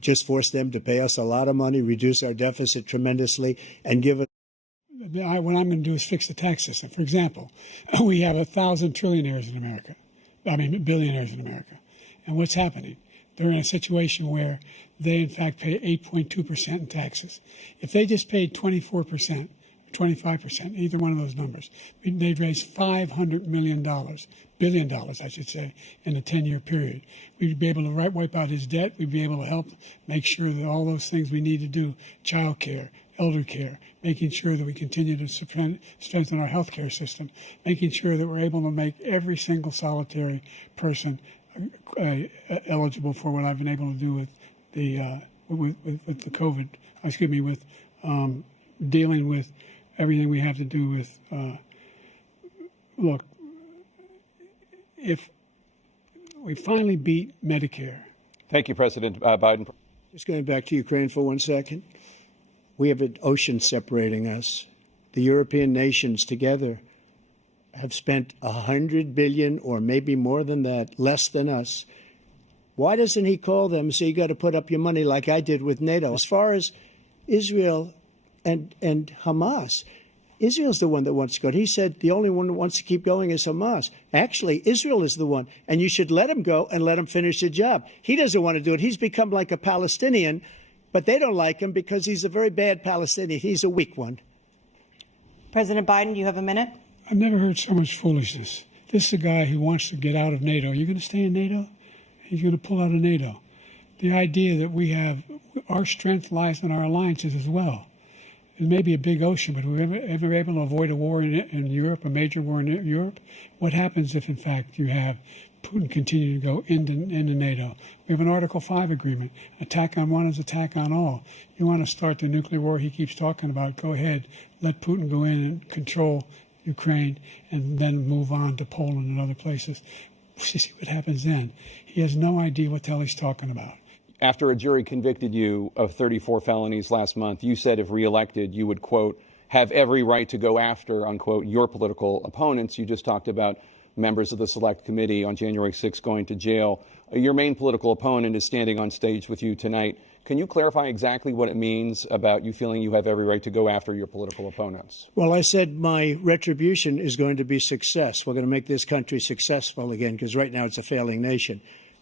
Just force them to pay us a lot of money, reduce our deficit tremendously, and give it. What I'm going to do is fix the tax system. For example, we have 1,000 trillionaires in America. Billionaires in America. And what's happening? They're in a situation where they, in fact, pay 8.2% in taxes. If they just paid 24%, 25%, either one of those numbers, they'd raise $500 billion, I should say, in a 10-year period. We'd be able to wipe out his debt. We'd be able to help make sure that all those things we need to do, child care, elder care, making sure that we continue to strengthen our health care system, making sure that we're able to make every single solitary person eligible for what I've been able to do with the with the COVID, with dealing with everything we have to do with, look, if we finally beat Medicare. Thank you, President Biden. Just going back to Ukraine for 1 second. We have an ocean separating us. The European nations together have spent $100 billion, or maybe more than that, less than us. Why doesn't he call them and say, you got to put up your money like I did with NATO? As far as Israel and Hamas, Israel's the one that wants to go. He said the only one that wants to keep going is Hamas. Actually, Israel is the one, and you should let him go and let him finish the job. He doesn't want to do it. He's become like a Palestinian, but they don't like him because he's a very bad Palestinian. He's a weak one. President Biden, you have a minute. I've never heard so much foolishness. This is a guy who wants to get out of NATO. Are you going to stay in NATO? He's going to pull out of NATO. The idea that we have, our strength lies in our alliances as well. It may be a big ocean, but we're ever able to avoid a war in Europe, a major war in Europe? What happens if, in fact, you have Putin continue to go into NATO? We have an Article 5 agreement. Attack on one is attack on all. You want to start the nuclear war he keeps talking about, go ahead. Let Putin go in and control Ukraine and then move on to Poland and other places. See what happens then. He has no idea what the hell he's talking about. After a jury convicted you of 34 felonies last month, you said if reelected, you would, quote, have every right to go after, unquote, your political opponents. You just talked about members of the Select Committee on January 6th going to jail. Your main political opponent is standing on stage with you tonight. Can you clarify exactly what it means about you feeling you have every right to go after your political opponents? Well, I said my retribution is going to be success. We're going to make this country successful again, because right now it's a failing nation.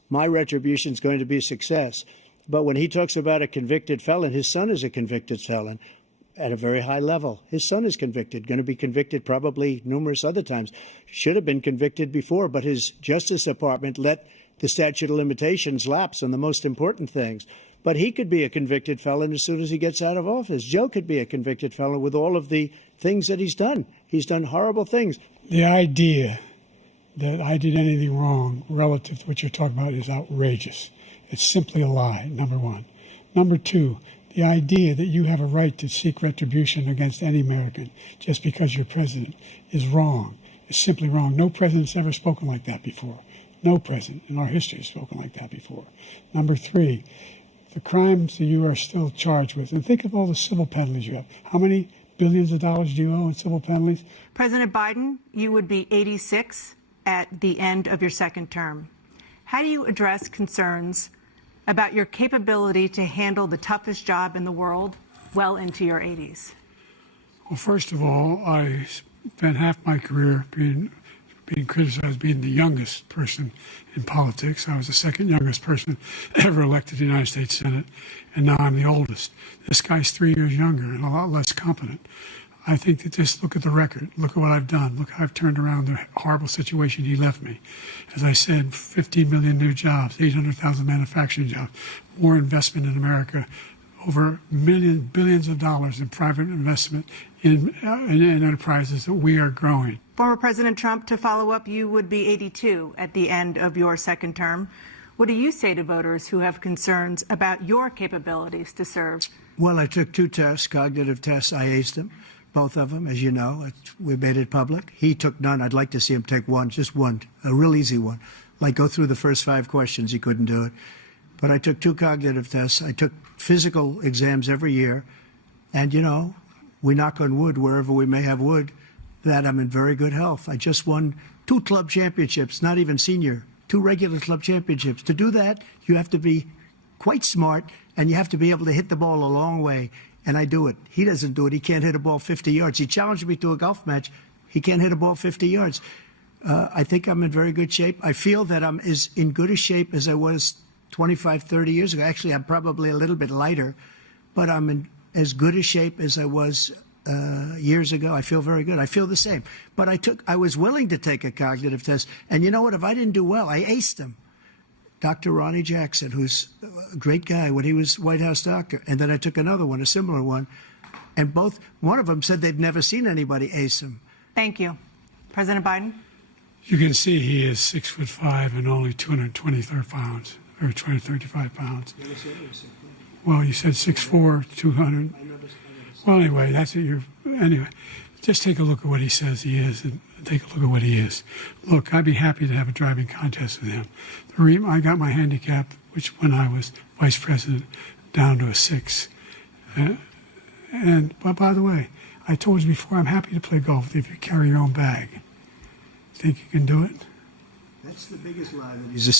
My retribution is going to be success. But when he talks about a convicted felon, his son is a convicted felon at a very high level. His son is convicted, going to be convicted probably numerous other times. Should have been convicted before, but his Justice Department let the statute of limitations lapse on the most important things. But he could be a convicted felon as soon as he gets out of office. Joe could be a convicted felon with all of the things that he's done. He's done horrible things. The idea that I did anything wrong relative to what you're talking about is outrageous. It's simply a lie, number one. Number two, the idea that you have a right to seek retribution against any American just because you're president is wrong. It's simply wrong. No president's ever spoken like that before. No president in our history has spoken like that before. Number three, the crimes that you are still charged with, and think of all the civil penalties you have. How many billions of dollars do you owe in civil penalties? President Biden, you would be 86 at the end of your second term. How do you address concerns about your capability to handle the toughest job in the world well into your 80s? Well, first of all, I spent half my career being criticized as being the youngest person in politics. I was the second youngest person ever elected to the United States Senate, and now I'm the oldest. This guy's 3 years younger and a lot less competent. I think that just look at the record. Look at what I've done. Look how I've turned around the horrible situation he left me. As I said, 15 million new jobs, 800,000 manufacturing jobs, more investment in America, over billions of dollars in private investment in enterprises that we are growing. Former President Trump, to follow up, you would be 82 at the end of your second term. What do you say to voters who have concerns about your capabilities to serve? Well, I took 2 tests, cognitive tests. I aced them, both of them, as you know. We made it public. He took none. I'd like to see him take one, just one, a real easy one. Like go through the first 5 questions. He couldn't do it. But I took 2 cognitive tests. I took physical exams every year. And, you know, we knock on wood wherever we may have wood, that I'm in very good health. I just won 2 club championships, not even senior, 2 regular club championships. To do that, you have to be quite smart, and you have to be able to hit the ball a long way. And I do it. He doesn't do it. He can't hit a ball 50 yards. He challenged me to a golf match. He can't hit a ball 50 yards. I think I'm in very good shape. I feel that I'm as in good a shape as I was 25, 30 years ago. Actually, I'm probably a little bit lighter, but I'm in as good a shape as I was years ago. I feel very good. I feel the same. But I was willing to take a cognitive test. And you know what? If I didn't do well, I aced them. Dr. Ronnie Jackson, who's a great guy when he was White House doctor. And then I took another one, a similar one. And one of them said they've never seen anybody ace him. Thank you. President Biden? You can see he is 6'5" and only 223 pounds, or 235 pounds. Well, you said 6'4", 200. Well, anyway, that's what anyway, just take a look at what he says he is and take a look at what he is. Look, I'd be happy to have a driving contest with him. I got my handicap, which when I was vice president, down to a 6. But by the way, I told you before, I'm happy to play golf if you carry your own bag. Think you can do it? That's the biggest lie that he's a